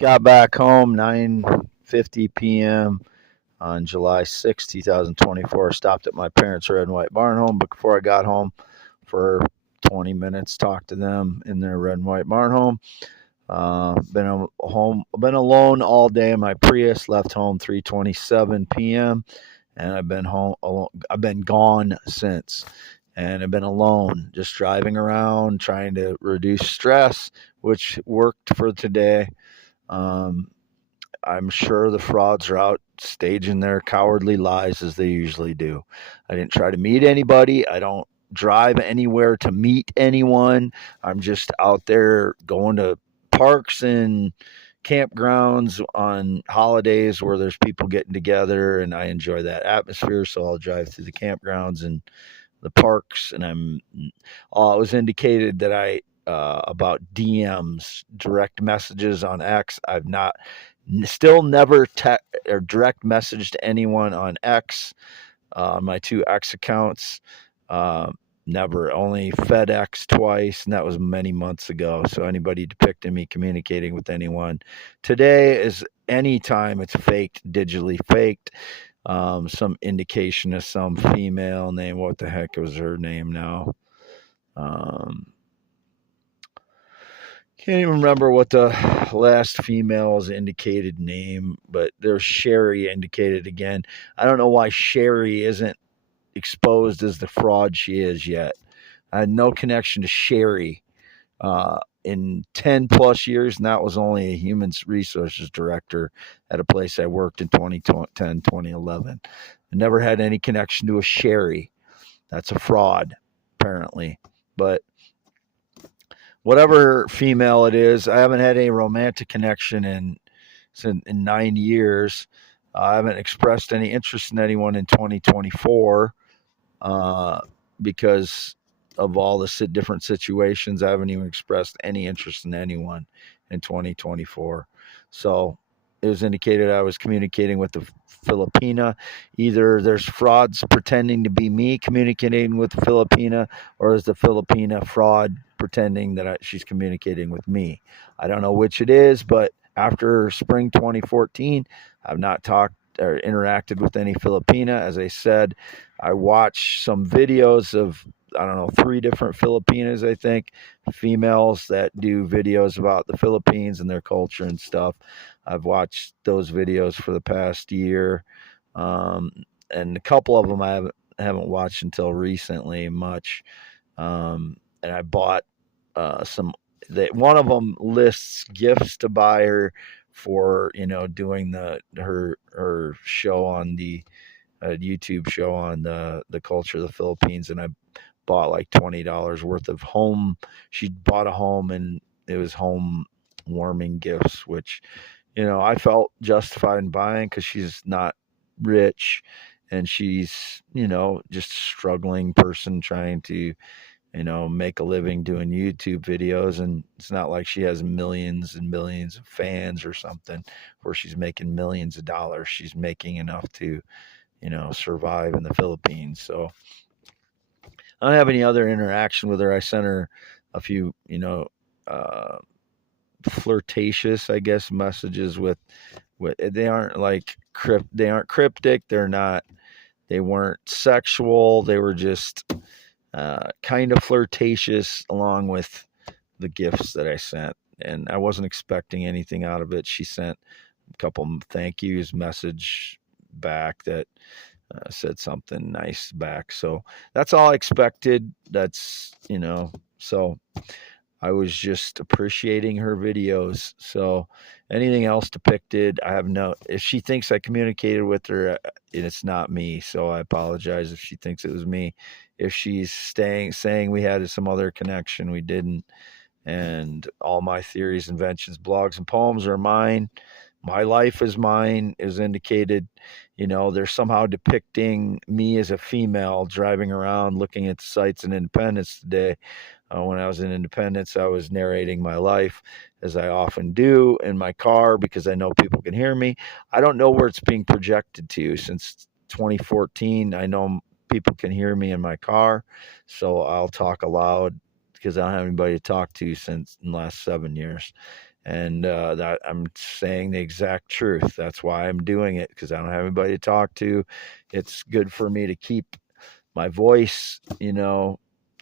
Got back home 9:50 p.m. on July 6th, 2024. Stopped at my parents' red and white barn home. But before I got home for 20 minutes, talked to them in their red and white barn home. Been alone all day in my Prius. Left home 3:27 p.m. and I've been home alone. I've been gone since, and I've been alone, just driving around, trying to reduce stress, which worked for today. Um, I'm sure the frauds are out staging their cowardly lies as they usually do. I didn't try to meet anybody. I don't drive anywhere to meet anyone. I'm just out there going to parks and campgrounds on holidays where there's people getting together, and I enjoy that atmosphere. So I'll drive through the campgrounds and the parks, and it was indicated that I about DMs, direct messages on X. I've not still never or direct messaged anyone on X, my two X accounts. Uh, Never, only FedEx twice, and that was many months ago. So anybody depicting me communicating with anyone today is anytime it's faked, digitally faked. Some indication of some female name. What the heck was her name now? Um, Can't even remember what the last female's indicated name, but there's Sherry indicated again. I don't know why Sherry isn't exposed as the fraud she is yet. I had no connection to Sherry in 10 plus years, and that was only a human resources director at a place I worked in 2010, 2011. I never had any connection to a Sherry. That's a fraud, apparently. But whatever female it is, I haven't had any romantic connection in 9 years. I haven't expressed any interest in anyone in 2024 uh, because of all the different situations. I haven't even expressed any interest in anyone in 2024. So it was indicated I was communicating with the Filipina. Either there's frauds pretending to be me communicating with the Filipina, or is the Filipina fraud pretending that she's communicating with me. I don't know which it is, but after spring 2014, I've not talked or interacted with any Filipina. As I said, I watched some videos of, I don't know, three different Filipinas, I think, females that do videos about the Philippines and their culture and stuff. I've watched those videos for the past year. Um, and a couple of them I haven't watched until recently much. And I bought some. One of them lists gifts to buy her for doing her show on the YouTube show on the culture of the Philippines, and I bought like $20 worth of home. She bought a home, and it was home warming gifts, which I felt justified in buying because she's not rich, and she's just a struggling person trying to make a living doing YouTube videos. And it's not like she has millions and millions of fans or something where she's making millions of dollars. She's making enough to survive in the Philippines. So I don't have any other interaction with her. I sent her a few, uh, flirtatious, I guess, messages with. They aren't like they aren't cryptic. They're not. They weren't sexual. They were just kind of flirtatious, along with the gifts that I sent. And I wasn't expecting anything out of it. She sent a couple thank yous message back that said something nice back. So that's all I expected. So I was just appreciating her videos. So anything else depicted, I have no. If she thinks I communicated with her, it's not me. So I apologize if she thinks it was me. If she's saying we had some other connection, we didn't. And all my theories, inventions, blogs, and poems are mine. My life is mine, is indicated. They're somehow depicting me as a female driving around looking at the sights in Independence today. When I was in Independence, I was narrating my life, as I often do in my car, because I know people can hear me. I don't know where it's being projected to since 2014. I know people can hear me in my car, so I'll talk aloud because I don't have anybody to talk to since in the last 7 years. And that I'm saying the exact truth. That's why I'm doing it, because I don't have anybody to talk to. It's good for me to keep my voice,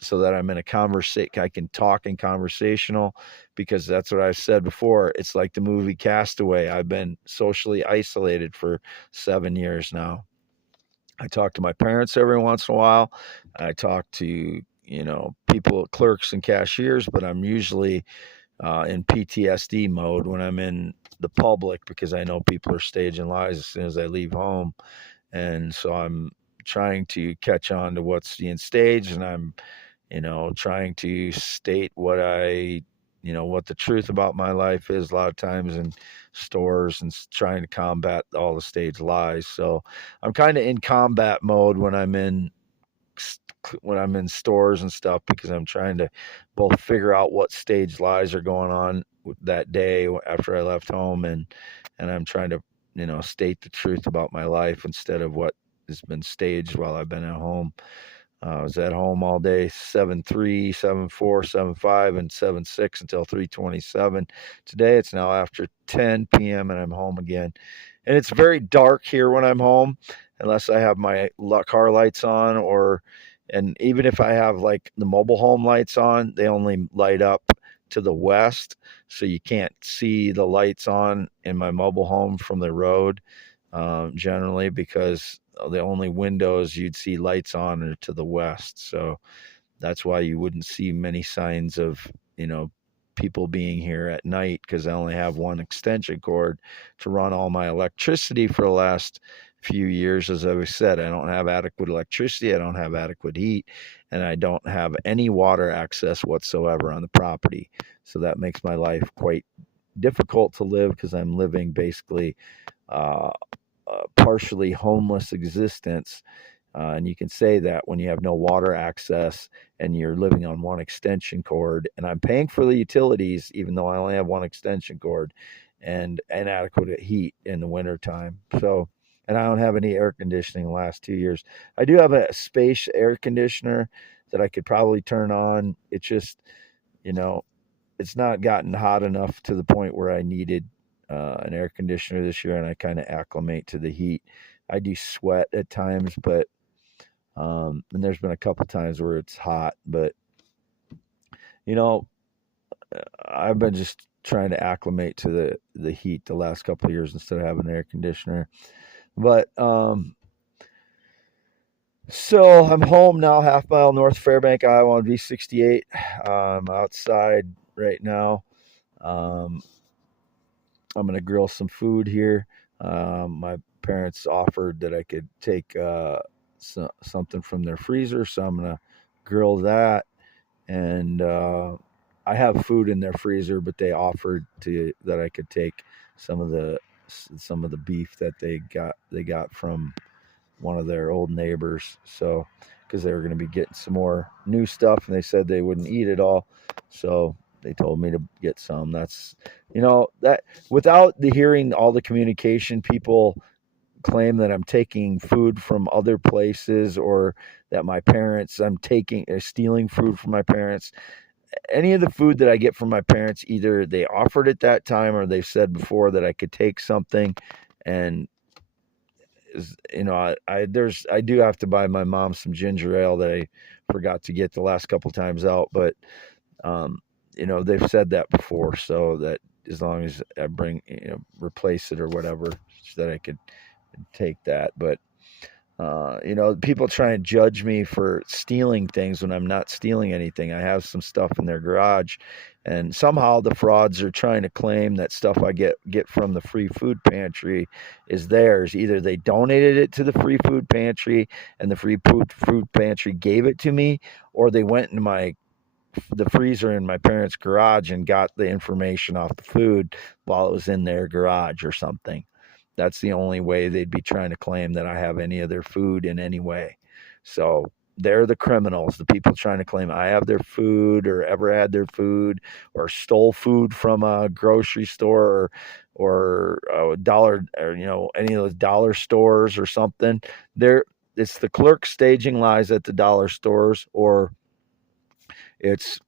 so that I'm in a conversation. I can talk in conversational, because that's what I've said before. It's like the movie Castaway. I've been socially isolated for 7 years now. I talk to my parents every once in a while. I talk to, people, clerks and cashiers, but I'm usually in PTSD mode when I'm in the public, because I know people are staging lies as soon as I leave home. And so I'm trying to catch on to what's being staged, and I'm, trying to state what the truth about my life is a lot of times in stores, and trying to combat all the staged lies. So I'm kind of in combat mode when I'm in stores and stuff, because I'm trying to both figure out what staged lies are going on that day after I left home, and I'm trying to state the truth about my life instead of what has been staged while I've been at home. I was at home all day, 7:3, 7:4, 7:5, and 7:6 until 3:27. Today it's now after 10 p.m. and I'm home again. And it's very dark here when I'm home, unless I have my car lights on, and even if I have like the mobile home lights on, they only light up to the west, so you can't see the lights on in my mobile home from the road, generally, because the only windows you'd see lights on are to the west. So that's why you wouldn't see many signs of, people being here at night, because I only have one extension cord to run all my electricity for the last few years. As I said, I don't have adequate electricity, I don't have adequate heat, and I don't have any water access whatsoever on the property. So that makes my life quite difficult to live, because I'm living basically uh, partially homeless existence. And you can say that when you have no water access and you're living on one extension cord, and I'm paying for the utilities, even though I only have one extension cord, and inadequate heat in the wintertime. So, and I don't have any air conditioning the last 2 years. I do have a space air conditioner that I could probably turn on. It's just, you know, it's not gotten hot enough to the point where I needed an air conditioner this year, and I kind of acclimate to the heat. I do sweat at times, but and there's been a couple times where it's hot, but you know, I've been just trying to acclimate to the heat the last couple of years instead of having an air conditioner. But so I'm home now, half mile north Fairbank, Iowa, on V68. I'm outside right now. Um, I'm gonna grill some food here. My parents offered that I could take something from their freezer, so I'm gonna grill that. And I have food in their freezer, but they offered to that I could take some of the some of the beef that they got from one of their old neighbors. So because they were going to be getting some more new stuff, and they said they wouldn't eat it all, so they told me to get some. That's that without the hearing all the communication, people claim that I'm taking food from other places, or that my parents I'm taking or stealing food from my parents. Any of the food that I get from my parents, either they offered at that time or they've said before that I could take something. And I do have to buy my mom some ginger ale that I forgot to get the last couple times out, but um, they've said that before, so that as long as I bring replace it or whatever, so that I could take that. But people try and judge me for stealing things when I'm not stealing anything. I have some stuff in their garage, and somehow the frauds are trying to claim that stuff I get from the free food pantry is theirs. Either they donated it to the free food pantry and the free food pantry gave it to me, or they went into the freezer in my parents' garage and got the information off the food while it was in their garage or something. That's the only way they'd be trying to claim that I have any of their food in any way. So they're the criminals, the people trying to claim I have their food or ever had their food or stole food from a grocery store or a dollar, or any of those dollar stores or something. It's the clerk staging lies at the dollar stores, or it's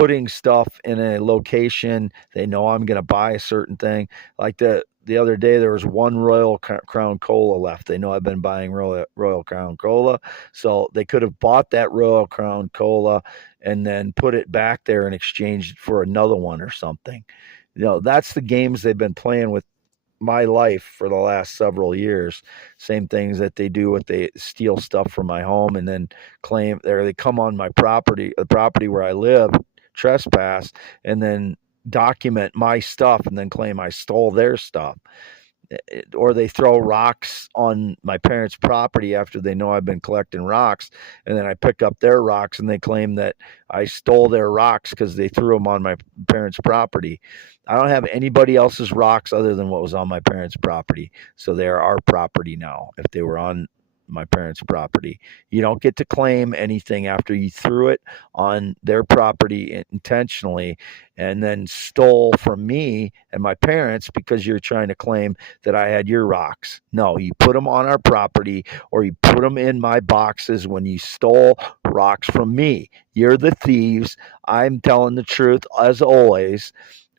putting stuff in a location they know I'm going to buy a certain thing. Like the other day, there was one Royal Crown Cola left. They know I've been buying Royal Crown Cola, so they could have bought that Royal Crown Cola and then put it back there and exchanged it for another one or something. That's the games they've been playing with my life for the last several years. Same things that they do with they steal stuff from my home and then claim they come on my property, the property where I live, trespass, and then document my stuff and then claim I stole their stuff. Or they throw rocks on my parents' property after they know I've been collecting rocks, and then I pick up their rocks and they claim that I stole their rocks because they threw them on my parents' property. I don't have anybody else's rocks other than what was on my parents' property, so they are our property now. If they were on my parents' property, you don't get to claim anything after you threw it on their property intentionally and then stole from me and my parents because you're trying to claim that I had your rocks. No, you put them on our property or you put them in my boxes when you stole rocks from me. You're the thieves. I'm telling the truth as always.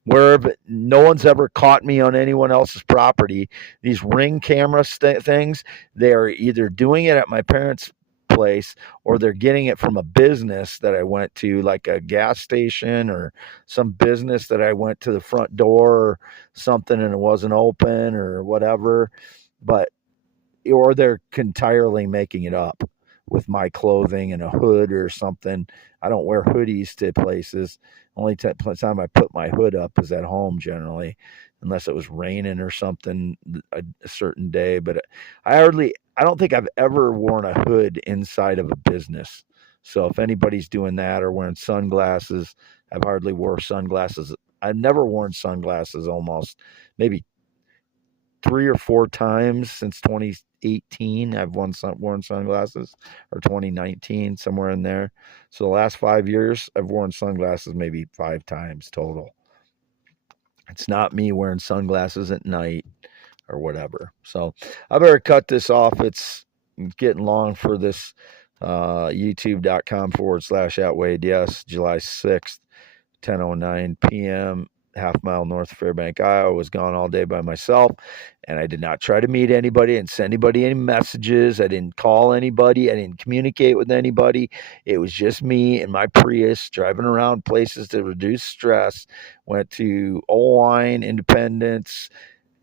Where no one's ever caught me on anyone else's property. These ring camera things, they're either doing it at my parents' place or they're getting it from a business that I went to, like a gas station or some business that I went to the front door or something and it wasn't open or whatever. But or they're entirely making it up with my clothing and a hood or something. I don't wear hoodies to places. Only time I put my hood up is at home generally, unless it was raining or something a certain day. But I don't think I've ever worn a hood inside of a business. So if anybody's doing that or wearing sunglasses, I've hardly wore sunglasses. I've never worn sunglasses almost, maybe 3 or 4 times since 2018. I've worn sunglasses, or 2019, somewhere in there. So the last 5 years, I've worn sunglasses maybe 5 times total. It's not me wearing sunglasses at night or whatever. So I better cut this off. It's getting long for this. YouTube.com/@Wade. Yes, July 6th, 10:09 p.m. half mile north of Fairbank, Iowa. Was gone all day by myself, and I did not try to meet anybody and send anybody any messages. I didn't call anybody. I didn't communicate with anybody. It was just me and my Prius driving around places to reduce stress. Went to Owine, Independence,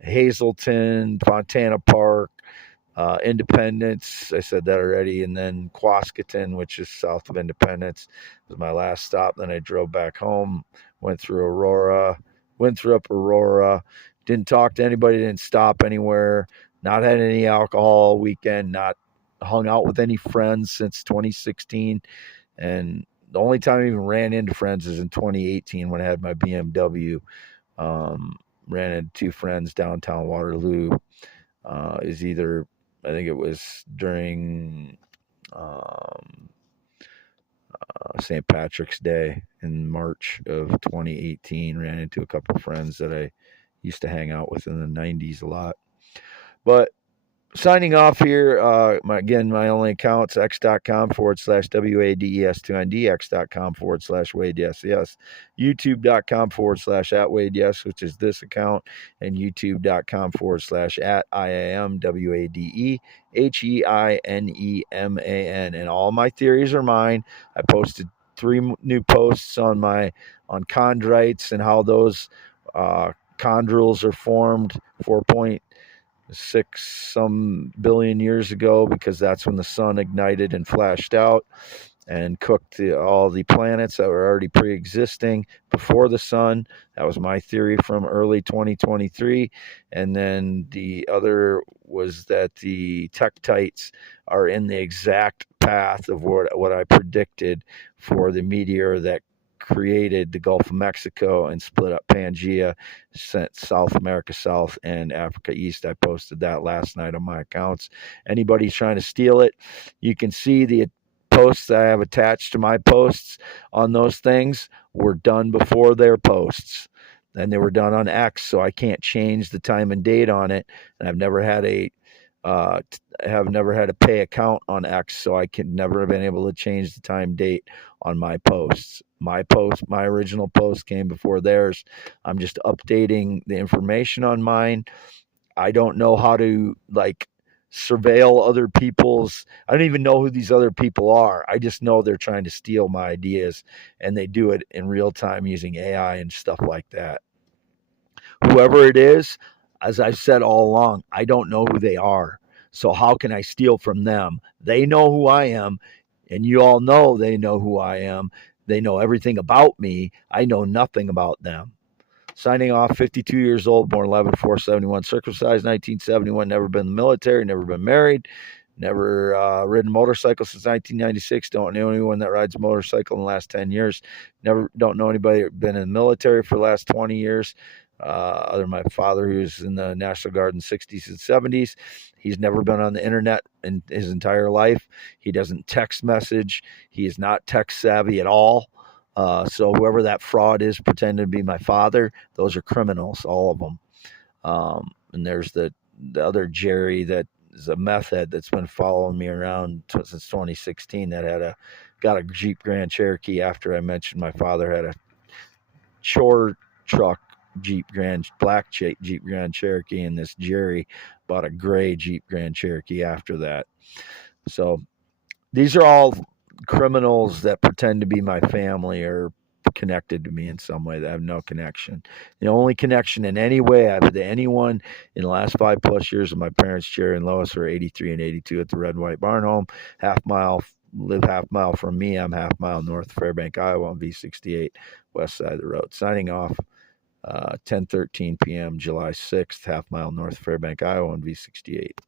Hazleton, Fontana Park, Independence, I said that already, and then Quasqueton, which is south of Independence, was my last stop. Then I drove back home, went through Aurora, Winthrop, Aurora, didn't talk to anybody, didn't stop anywhere, not had any alcohol all weekend, not hung out with any friends since 2016, and the only time I even ran into friends is in 2018 when I had my BMW. Ran into 2 friends downtown Waterloo. Is either I think it was during St. Patrick's Day in March of 2018. Ran into a couple of friends that I used to hang out with in the 90s a lot. But signing off here, my only account's x.com/WADES2ND, x.com/WadeYes, youtube.com/@WadeYes, which is this account, and youtube.com/@IAMWADEHEINEMAN. And all my theories are mine. I posted 3 new posts on chondrites and how those chondrules are formed 4.6 some billion years ago, because that's when the sun ignited and flashed out and cooked all the planets that were already pre-existing before the sun. That was my theory from early 2023. And then the other was that the tektites are in the exact path of what I predicted for the meteor that created the Gulf of Mexico and split up Pangea, sent South America south and Africa east. I posted that last night on my accounts. Anybody's trying to steal it, you can see the posts that I have attached to my posts on those things were done before their posts, and they were done on X, so I can't change the time and date on it. And I've never had a have never had a pay account on X, so I can never have been able to change the time date on my posts. My original post came before theirs. I'm just updating the information on mine. I don't know how to like surveil other people's. I don't even know who these other people are. I just know they're trying to steal my ideas, and they do it in real time using AI and stuff like that. Whoever it is, as I've said all along, I don't know who they are. So how can I steal from them? They know who I am, and you all know they know who I am. They know everything about me. I know nothing about them. Signing off, 52 years old, born 11/4/71, circumcised 1971, never been in the military, never been married, never ridden a motorcycle since 1996. Don't know anyone that rides a motorcycle in the last 10 years. Don't know anybody that been in the military for the last 20 years. Other than my father, who was in the National Guard in the 60s and 70s. He's never been on the internet in his entire life. He doesn't text message. He is not tech savvy at all. So whoever that fraud is pretending to be my father, those are criminals, all of them. And there's the other Jerry that is a meth head that's been following me around since 2016 that got a Jeep Grand Cherokee after I mentioned my father had a chore truck black Jeep Grand Cherokee, and this Jerry bought a gray Jeep Grand Cherokee after that. So these are all criminals that pretend to be my family or connected to me in some way that have no connection. The only connection in any way I've had to anyone in the last 5+ years of my parents, Jerry and Lois, were 83 and 82 at the Red and White Barn Home, live half mile from me. I'm half mile north of Fairbank, Iowa, on V68, west side of the road. Signing off, 10:13 p.m., July 6th, half mile north of Fairbank, Iowa, on V68.